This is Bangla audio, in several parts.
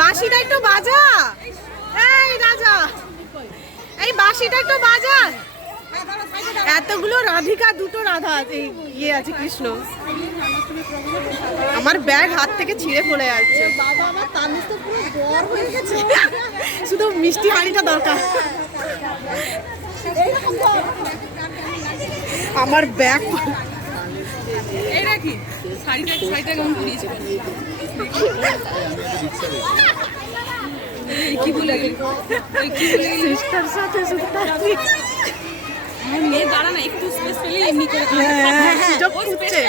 বাঁশিটা একটু বাজা। এই রাজা, এই বাঁশিটা একটু বাজা। এতগুলো রাধিকা, দুটো রাধা আছে, ইয়ে আছে কৃষ্ণ। আমার ব্যাগ হাত থেকে ছিঁড়ে পড়ে যাচ্ছে। শুধু মিষ্টি হাঁড়িটা দরকার। আমার ব্যাগ এইটা কি শাড়িটা কেমন করিয়েছে কি বলে সিস্টার সাথে মেয়ে দাঁড়া না, একটু স্পেস পেলে এমনি করে সুযোগ খুঁজছে।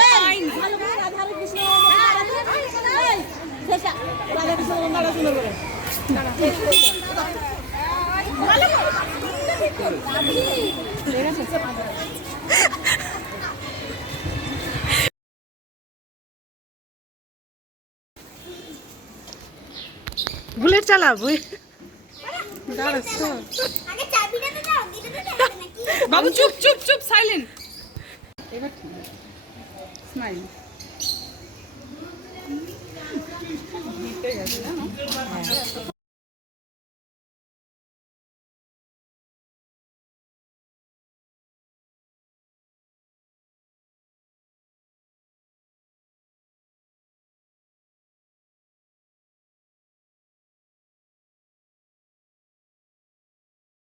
বুলেট চালাবো। বাবু চুপ চুপ চুপ, সাইলেন্ট। এবার স্মাইল।